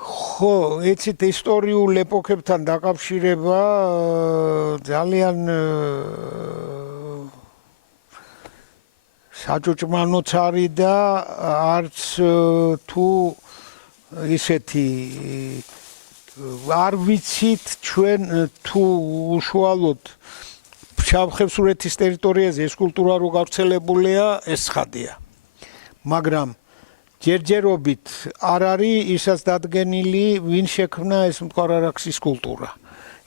ხო, ეცით ისტორიულ ეპოქებთან დაკავშირება ძალიან საჭუჭმანოც არის და არც თუ ისეთი არ ვიცით ჩვენ თუ უშუალოდ ფშავ-ხევსურეთის ტერიტორიაზე ეს კულტურა რო გავრცელებულია, ეს ცხადია. მაგრამ ჯერჯერობით არ არის ისაც დადგენილი, ვინ შექმნა ეს მტკვარ-არაქსის კულტურა.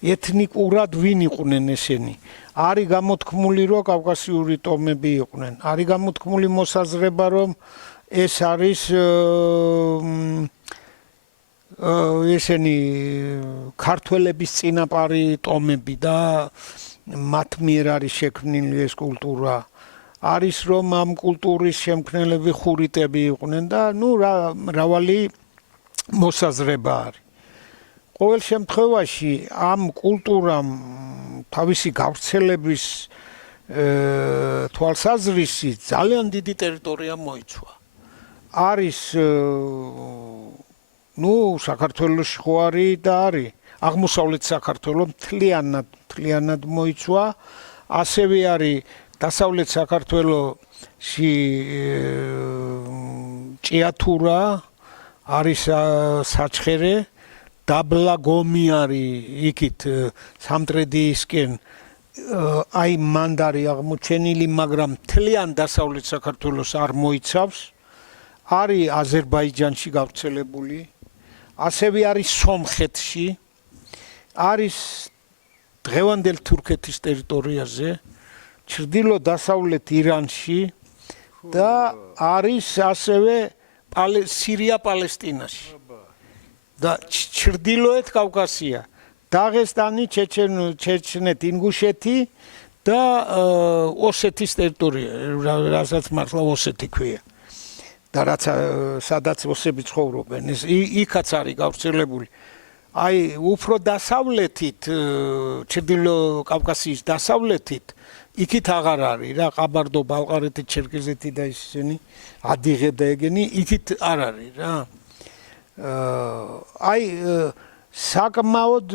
ეთნიკურად ვინ იყვნენ ესენი? არის გამოთქმული, რომ კავკასიური ტომები იყვნენ. არის გამოთქმული მოსაზრება, რომ ეს არის ესენი ქართველების წინაპარი ტომები და მათ მიერ არის შექმნილი ეს კულტურა. არის რომ ამ კულტურის შემქმნელები ხურიტები იყვნენ და მრავალი მოსაზრება არის. ყოველ შემთხვევაში ამ კულტურამ თავისი გავრცელების თვალსაზრისით ძალიან დიდი ტერიტორია მოიცვა. არის საქართველოში ხო არის და არის აღმოსავლეთ საქართველო მთლიანად მოიცვა, ასევე არის დასავლეთ საქართველოში ჭიათურა, არის საჩხერე, დაბლა გომი არის იქით სამტრედიისკენ აი მანდარი აღმოჩენილი, მაგრამ მთლიან დასავლეთ საქართველოს არ მოიცავს. არის აზერბაიჯანში გავრცელებული, ასევე არის სომხეთში, არის დღევანდელ თურქეთის ტერიტორიაზე, ჩრდილო-დასავლეთ ირანში და არის ასევე სირია-პალესტინაში და ჩრდილოეთ კავკასია, დაღესტანი, ჩეჩნეთი, ინგუშეთი და ოსეთის ტერიტორია, რასაც მართლა ოსეთი ქვია. და რაც სადაც ოსები ცხოვრობენ, იქაც არის გავრცელებული. აი, უფრო დასავლეთით, ჩრდილო კავკასიის დასავლეთით, იქით აღარ არის რა, ყაბარდო-ბალყარეთი, ჩერკეზეთი და ისინი, ადიღე და ეგენი, იქით არ არის რა. აი, საკმაოდ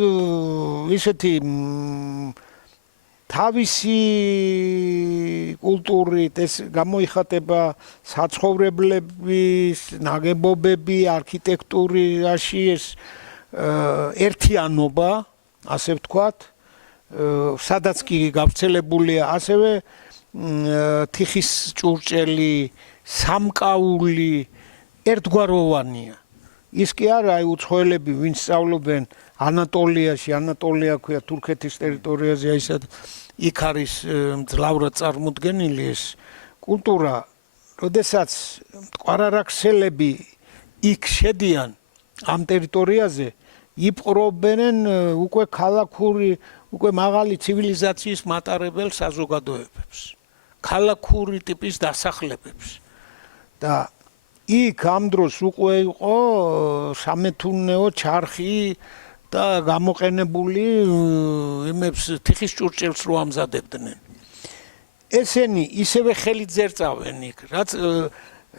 ისეთი თავისი კულტურით ეს გამოიხატება საცხოვრებლების, ნაგებობები, არქიტექტურაში ეს ერთიანობა, ასე ვთქვათ, სადაც კი გავრცელებულია ასევე თიხის ჭურჭელი, სამკაული, ერთგვაროვანია. ის კი არა, აი უცხოელები, ვინც სწავლობენ ანატოლიაში, ანატოლია ქვია თურქეთის ტერიტორიაზე, აი იქ არის მძლავრად წარმოდგენილი ეს კულტურა, როდესაც მტკვარ-არაქსელები იქ შედიან ამ ტერიტორიაზე, იპყრობენ უკვე ქალაქური, უკვე მაღალი ცივილიზაციის მატარებელ საზოგადოებებს, ქალაქური ტიპის დასახლებებს და იქ ამ დროს უკვე იყო სამეთუნეო ჩარხი და გამოყენებული იმებს თიხის ჭურჭელს რო ამზადებდნენ. ესენი ისევე ხელით ზერწავენ იქ, რაც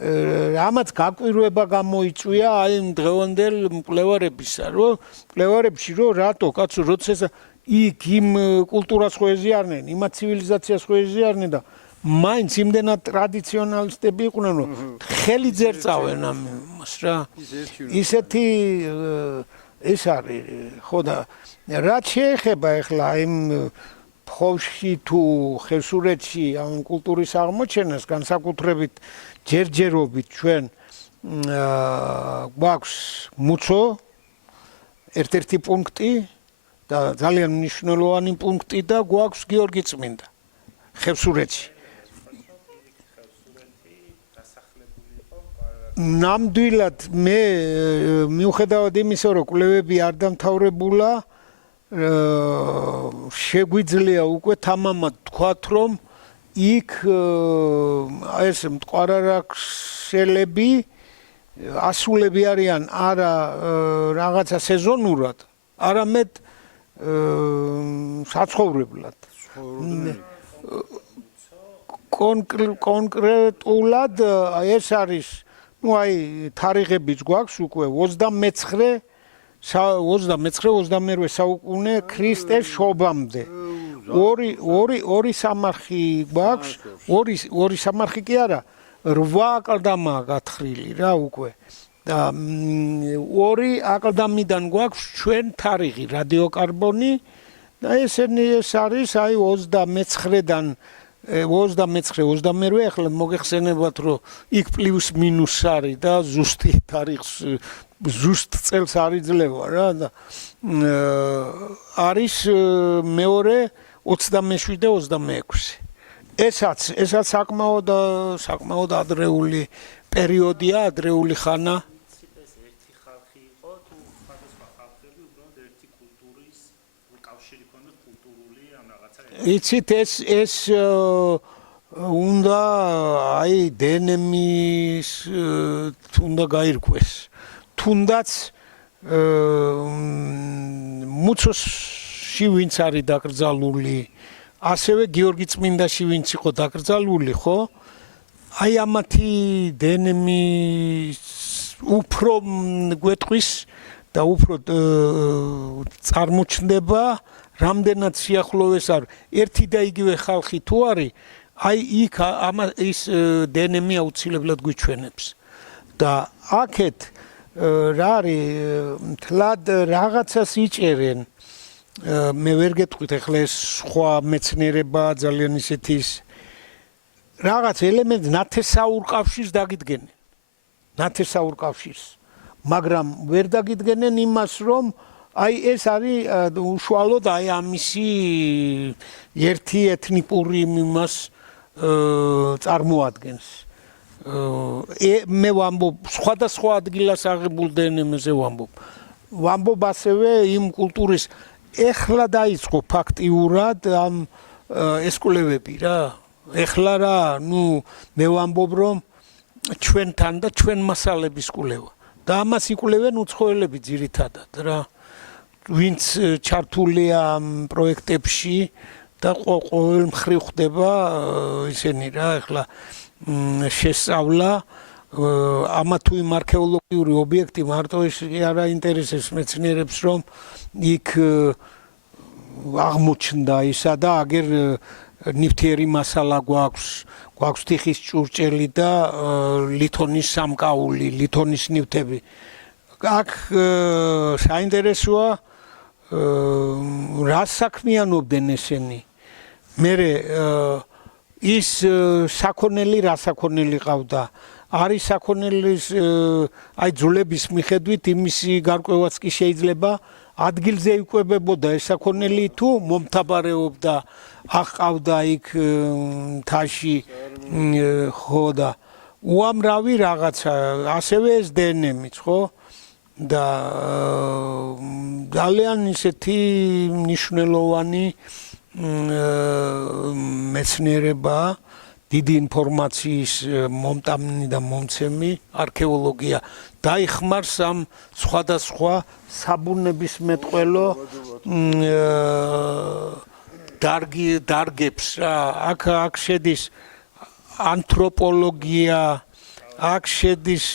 რამაც გაკვირვება გამოიწვია აი დღევანდელ მკვლევარებისა, რომ მკვლევარებში რომ რატო კაცო როცა იქ იმ კულტურას ხო ეზიარნენ, იმათ ცივილიზაციას ხო ეზიარნენ და მაინც იმდენად ტრადიციონალისტები იყვნენ, რომ ხელით ზერწავენ ამას რა. ისეთი ეს არის, ხო და რაც შეეხება ახლა იმ ფხოვში თუ ხევსურეთში ამ კულტურის აღმოჩენას, განსაკუთრებით ჯერჯერობით ჩვენ გვაქვს მუცო ერთ-ერთი პუნქტი და ძალიან მნიშვნელოვანი პუნქტი და გვაქვს გიორგი წმინდა ხევსურეთში. ნამდვილად მე მიუხედავად იმისა, რომ კვლევები არ დამთავრებულა, შეგვიძლია უკვე თამამად თქვათ, რომ იქ ეს მტკვარ-არაქსელები ასულები არიან არა რაღაცა სეზონურად, არამედ საცხოვრებლად. კონკრეტულად ეს არის ნუ აი თარიღებიც გვაქვს უკვე 29-22 საუკუნე ქრისტეს შობამდე. ორი სამარხი გვაქვს, ორი სამარხი კი არა, 8 აკლდამაა გათხრილი რა უკვე. და ორი აკლდამიდან გვაქვს ჩვენ თარიღი, რადიოკარბონი და ესენი ეს არის აი 29-დან 29-22 ახლა მოგეხსენებათ რომ იქ პლუს მინუს არის და ზუსტი თარიღს ზუსტ წელს არ იძლევა რა და არის მეორე 27 და 26. ესაც საკმაოდ ადრეული პერიოდია, ადრეული ხანა. ერთი ხალხი იყო თუ სხვადასხვა ხალხები უბრალოდ ერთი კულტურის კავშირი ქონდა კულტურული ან რაღაცა. იცით ეს უნდა აი დნმ-ის უნდა გაირკვეს. თუნდაც მუცოსში ვინც არის დაკრძალული, ასევე გიორგი წმინდაში ვინც იყო დაკრძალული, ხო? აი ამათი დნმ-ის უფრო გვეტყვის და უფრო წარმოჩნდება, რამდენად სიახლოვეს არის ერთი და იგივე ხალხი თუ არის, აი იქ ის დნმ აუცილებლად გვიჩვენებს. და აქეთ რა არის თლად რაღაცას იჭერენ. მე ვერ გეტყვით ახლა ეს სხვა მეცნიერება ძალიან ისეთი რაღაც ელემენტ ნათესაურ კავშირს დაგიდგენენ. ნათესაურ კავშირს. მაგრამ ვერ დაგიდგენენ იმას, რომ აი ეს არის უშუალოდ აი ამისი ერთი ეთნიკური იმას წარმოადგენს. მე ვამბობ სხვადასხვა ადგილას აღებულ დნმ-ზე ვამბობ ასევე იმ კულტურის ეხლა დაიწყო ფაქტიურად ამ ეს კვლევები რა. ეხლა რა, ნუ მე ვამბობ რომ ჩვენთან და ჩვენ მასალების კვლევა. და ამას იკვლევენ უცხოელები ძირითადად რა. ვინც ჩართულია ამ პროექტებში და ყოველ მხრივ ხდება ისინი რა, ეხლა შესწავლა ამა თუ იმ არქეოლოგიური ობიექტი მარტო ის არა ინტერესებს მეცნიერებს რომ იქ აღმოჩნდა ისა და აგერ ნივთიერი მასალა გვაქვს თიხის ჭურჭელი და ლითონის სამკაული, ლითონის ნივთები. აქ საინტერესოა რას საქმიანობდნენ ესენი. მერე ის საქონელი რა საქონელი ყავდა. არის საქონელის აი ძვლების მიხედვით იმისი გარკვევაც კი შეიძლება ადგილზე იკვებებოდა ეს საქონელი თუ მომთაბარეობდა აყავდა იქ თაში ხო და უამრავი რაღაცა ასევე ეს დნმ-იც ხო და ძალიან ისეთი მნიშვნელოვანი მეცნიერება დიდი ინფორმაციის მომტანი და მომცემი არქეოლოგია დაიხმარს ამ სხვადასხვა საბუნების მეტყველო დარგებს რა აქ შედის ანთროპოლოგია აქ შედის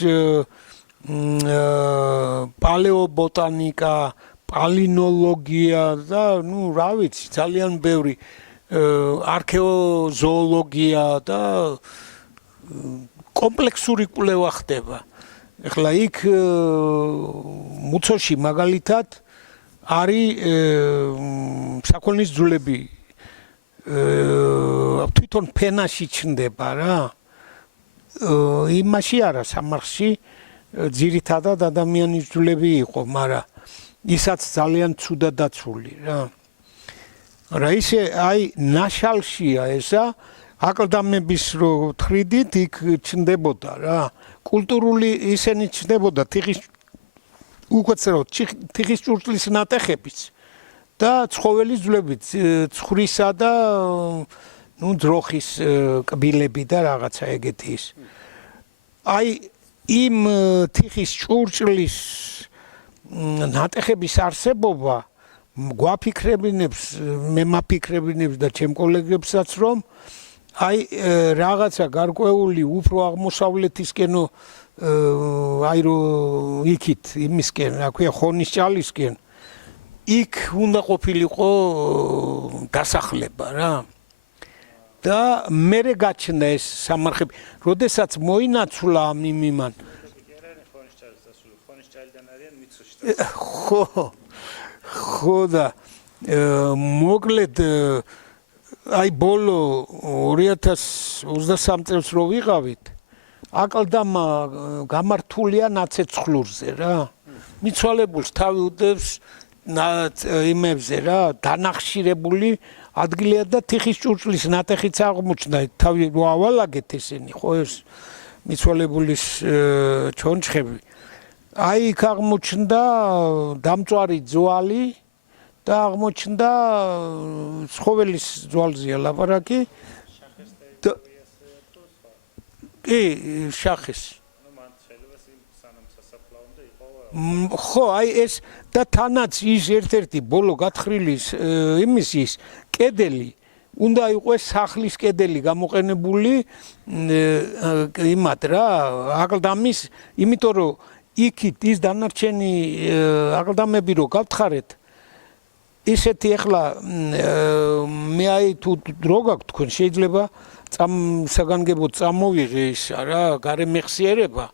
პალეობოტანიკა პალინოლოგია და ნუ რა ვიცი ძალიან ბევრი არქეოზოოლოგია და კომპლექსური კვლევა ხდება. ეხლა იქ მუცოში მაგალითად არის საქონლის ძვლები თვითონ ფენაში ჩნდება რა. იმაში არა სამარხში ძირითადად ადამიანის ძვლები იყო, მაგრამ ისაც ძალიან ცუდად დაცული რა. რა ისე აი ნაშალშია ესა აკლდამების რო თხრიდით იქ ჩნდებოდა რა კულტურული ისენი ჩნდებოდა თიხის უკაცრავად თიხის ჭურჭლის ნატეხებიც და ცხოველის ძვლებით ცხვრისა და ნუ ძროხის კბილები და რაღაცა ეგეთი ის აი იმ თიხის ჭურჭლის ნატეხების არსებობა გვაფიქრებინებს მე მაფიქრებინებს და ჩემ კოლეგებსაც რომ აი რაღაცა გარკვეული უფრო აღმოსავლეთისკენო აი რო იქით იმისკენ, რა ქვია, ხონიშჭალისკენ იქ უნდა ყოფილიყო დასახლება რა. და მერე გაჩნდა ეს სამარხები. როდესაც მოინაცვლა ამ იმან ხო და მოკლედ აი ბოლო 2023 წელს რო ვიყავით აკლდამა გამართულია ნაცეცხლურზე რა. მიცვალებულს თავი უდევს იმებზე რა, დანახშირებული ადგილია და თიხის ჭურჭლის ნატეხიც აღმოჩნდა. თავი რო ავალაგეთ ესენი, ხო ეს მიცვალებულის ჩონჩხები. აი იქ აღმოჩნდა დამწვარი ძვალი და აღმოჩნდა ცხოველის ძვალზეა ლაპარაკი. კი, შახის. ხო, აი ეს და თანაც ის ერთ-ერთი ბოლო გათხრილის იმის ის კედელი უნდა იყოს სახლის კედელი გამოყენებული იმათ რა, აკლდამის, იმიტომ რომ იქით ის დანარჩენი აკლდამები რო გავთხარეთ ისეთი ახლა მე აი თუ დრო გაქვთ თქვენ შეიძლება საგანგებოდ წამოვიღე ის რა გარემეხსიერება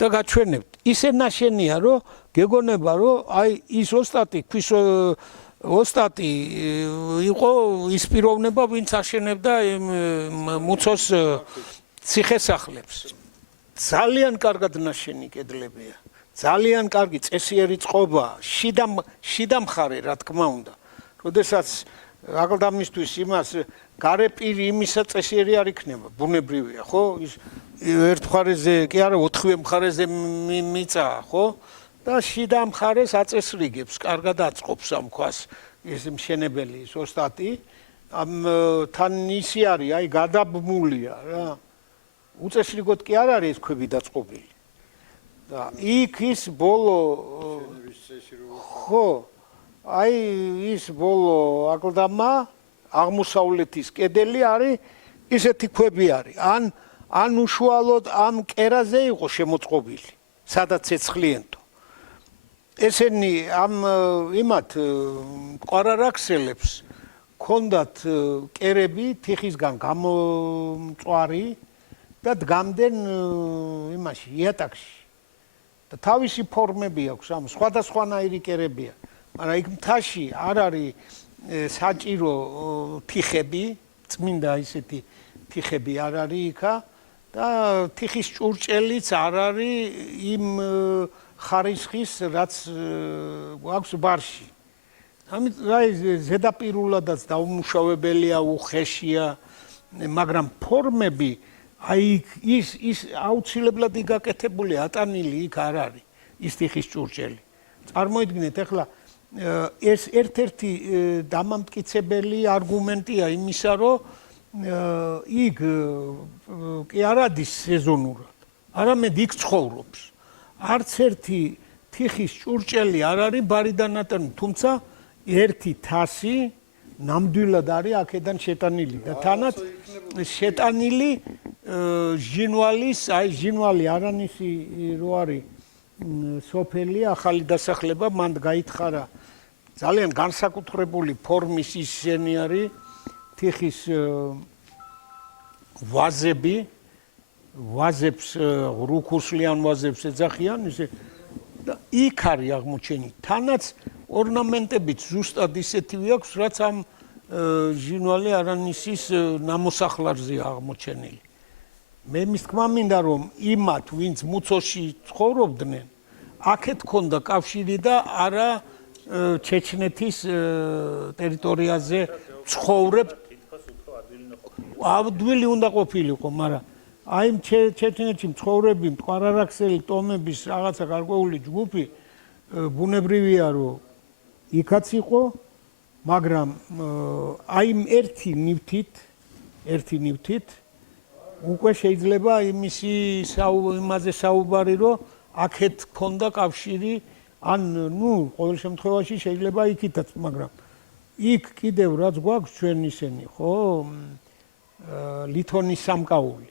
და გაჩვენებთ. ისე ნაშენია რომ გეგონება რომ აი ის ოსტატი ქვის ოსტატი იყო ის პიროვნება ვინც აშენებდა მუცოს ციხესახლებს. ძალიან კარგად ნაშენი კედლებია. ძალიან კარგი წესიერი წყობა, შიდა მხარე რა თქმა უნდა. როდესაც აკლდამისთვის იმას გარეპირი იმისა წესიერი არ იქნება, ბუნებრივია, ხო? ის ერთ მხარეზე, კი არა, 4 მხარეზე მიწა, ხო? და შიდა მხარეს აწესრიგებს, კარგად აწყობს ამ ქვას ეს მშენებელი ის ოსტატი. ამ თან ისი არის, აი გადაბმულია რა. უწესრიგოდ კი არ არის ეს ქვები დაწყობილი. და იქ ის ბოლო ხო აი ის ბოლო აკლდამა აღმოსავლეთის კედელი არის ისეთი ქვები არის ან უშუალოდ ამ კერაზე იყო შემოწყობილი სადაც ეცხლიენთო ესენი ამ იმათ ყვარარაქსელებს ქონდათ კერები თიხისგან გამომწვარი და დგამდნენ იმაში იატაკში და თავისი ფორმები აქვს ამ სხვადასხვანაირი კერებია მაგრამ იქ მთაში არ არის საჭირო თიხები წმინდა ისეთი თიხები არ არის იქა და თიხის ჭურჭელიც არ არის იმ ხარისხის რაც გვაქვს ბარში ამით აი ზედაპირულადაც დაუმუშავებელია უხეშია მაგრამ ფორმები აი ის აუცილებლად იგაკეთებული ატანილი იქ არ არის ის თიხის ჭურჭელი წარმოიდგინეთ ახლა ეს ერთ-ერთი დამამტკიცებელი არგუმენტია იმისა რომ იქ კი არ არის სეზონურად არამედ იქ ცხოვრობს არც ერთი თიხის ჭურჭელი არ არის ბარიდან ატანილი თუმცა ერთი თასი ნამდვილად არის აქედან შეტანილი და თანაც შეტანილი ჟინვალის აი ჟინვალი არანისი რო არის სოფელი ახალი დასახლება მანდ გაითხარა ძალიან განსაკუთრებული ფორმის ისინი არის თიხის ვაზებს რუქუსლიან ვაზებს ეძახიან ისე და იქ არის აღმოჩენილი თანაც ორნამენტებიც ზუსტად ისეთივე აქვს რაც ამ ჟინვალი არანისის ნამოსახლარზეა აღმოჩენილი მე მის თქმა მინდა რომ იმათ ვინც მუცოში ცხოვრობდნენ აქეთ ქონდა კავშირი და არა ჩეჩნეთის ტერიტორიაზე ცხოვრებ ადვილი უნდა ყოფილიყო მაგრამ აი ჩეჩნეთში მცხოვრები მტკვარ-არაქსელი ტომების რაღაცა გარკვეული ჯგუფი ბუნებრივია რომ იქაც იყო მაგრამ აი ერთი ნივთით უკვე შეიძლება იმაზე საუბარი რომ აქეთ ქონდა კავშირი ან ნუ ყოველ შემთხვევაში შეიძლება იქითაც მაგრამ იქ კიდევ რაც გვაქვს ჩვენ ისენი ხო ლითონის სამკაული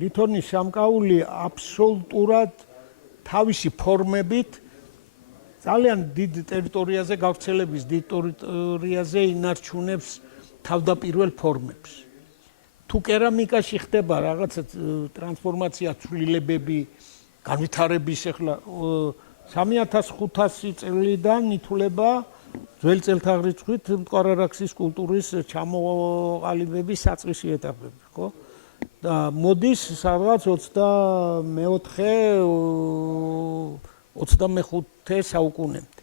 ლითონის სამკაული აბსოლუტურად თავისი ფორმებით ძალიან დიდ ტერიტორიაზე გავრცელების დიდ ტერიტორიაზე ინარჩუნებს თავდაპირველ ფორმებს. თუ კერამიკაში ხდება რაღაცა ტრანსფორმაცია, ცვლილებები, განვითარების ახლა 3500 წლიდან ითვლება ძველი წელთაღრიცხვით მტკვარ-არაქსის კულტურის ჩამოყალიბების საწყისი ეტაპები, ხო? და მოდის სადღაც 24-25 საუკუნემდე.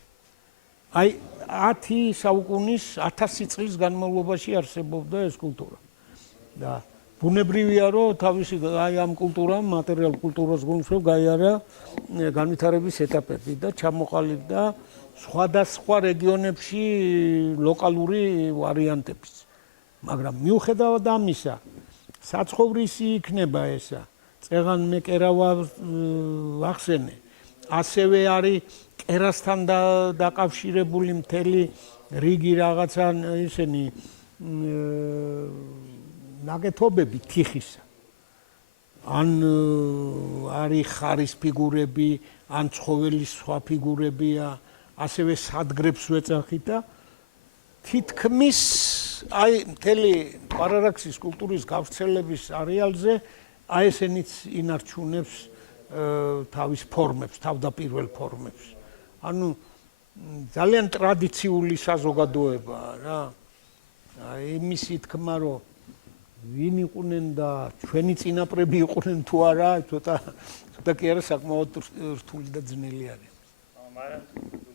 აი 10 საუკუნის 1000 წლის განმავლობაში არსებობდა ეს კულტურა. და ბუნებრივია რომ თავისი აი ამ კულტურამ მატერიალ კულტურას გულისხმობ გაიარა განვითარების ეტაპები და ჩამოყალიბდა სხვადასხვა რეგიონებში ლოკალური ვარიანტებიც. მაგრამ მიუხედავად ამისა, საცხოვრისი იქნება ესა. წეღან მე კერავა ვახსენე. ასევე არის კერასთან დაკავშირებული მთელი რიგი რაღაცა ისინი ნაკეთობები თიხისა. ან არის ხარის ფიგურები, ან ცხოველის სხვა ფიგურებია, ასევე სადგრებს ვეძახით და თითქმის აი მთელი მტკვარ-არაქსის კულტურის გავრცელების არეალზე აი ესენიც ინარჩუნებს თავის ფორმებს, თავდაპირველ ფორმებს. ანუ ძალიან ტრადიციული საზოგადოებაა რა. აი იმისი თქმა რომ ვინ იყვნენ და ჩვენი წინაპრები იყვნენ თუ არა, ცოტა კი არა საკმაოდ რთული და ძნელი არის. მაგრამ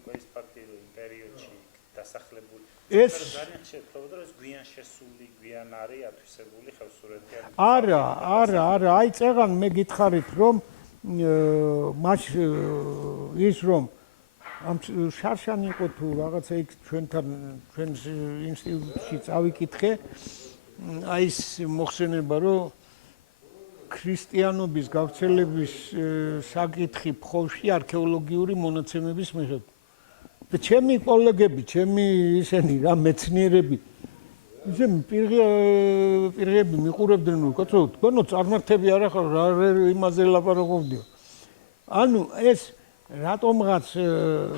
უკვე ის ფაქტი რომ იმ პერიოდში დასახლებული ეს ძალიან შეფლობდა რომ ეს გვიან შესული, გვიან არის ათვისებული ხევსურეთიანი. არა, აი წეღან მე გითხარით რომ მას ის რომ ამ შარშანი იყო თუ რაღაცა იქ ჩვენთან ჩვენს ინსტიტუტში წავიკითხე აი ეს მოხსენება რომ ქრისტიანობის გავრცელების საკითხი ფხოვში არქეოლოგიური მონაცემების მიხედვით. და ჩემი კოლეგები, ჩემი ისენი რა მეცნიერები ისე პირღები მიყურებდნენ რომ კაცო თქვენო წარმართები არ ახარ რა იმაზე ლაპარაკობდიო. ანუ ეს რატომღაც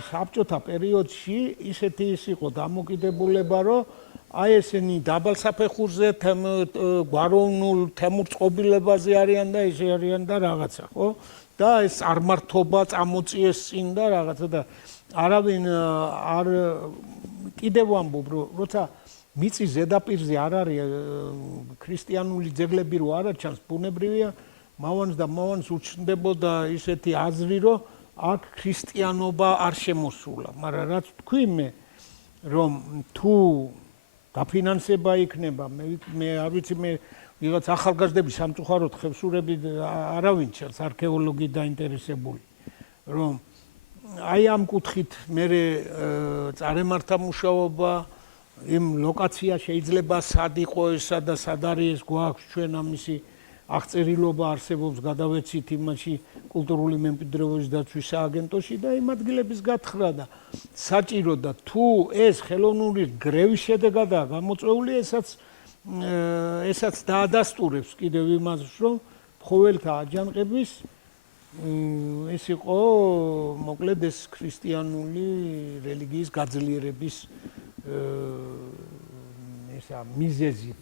საბჭოთა პერიოდში ისეთი ის იყო დამოკიდებულება რომ აი ესენი დაბალ საფეხურზე გვაროვნულ თემურ წყობილებაზე არიან და ისე არიან და რაღაცა, ხო? და ეს წარმართობა წამოწიეს წინ და რაღაცა და არავინ არ კიდევ ვამბობ რომ როცა მიწის ზედაპირზე არ არის ქრისტიანული ძეგლები რო არ ჩანს ბუნებრივია მავანს და მავანს უჩნდებოდა ისეთი აზრი რომ აქ ქრისტიანობა არ შემოსულა, მაგრამ რაც თქვი მე რომ თუ დაფინანსება იქნება მე არ ვიცი მე ვიღაც ახალგაზრდები სამწუხაროდ ხევსურები არავინ ჩანს არქეოლოგი დაინტერესებული რომ აი ამ კუთხით მე წარემართა მუშაობა იმ ლოკაცია შეიძლება სად იყო ესა და სად არის ეს გვაქვს ჩვენ ამისი აღწერილობა არსებობს გადავეცით იმაში კულტურული მემკვიდრეობის დაცვის სააგენტოში და იმ ადგილების გათხრა და საჭირო და თუ ეს ხელოვნური გრევის შედეგადაა გამოწვეული ესაც დაადასტურებს კიდევ იმას რომ ფხოველთა აჯანყების ეს იყო მოკლედ ეს ქრისტიანული რელიგიის გაძლიერების ესა მიზეზი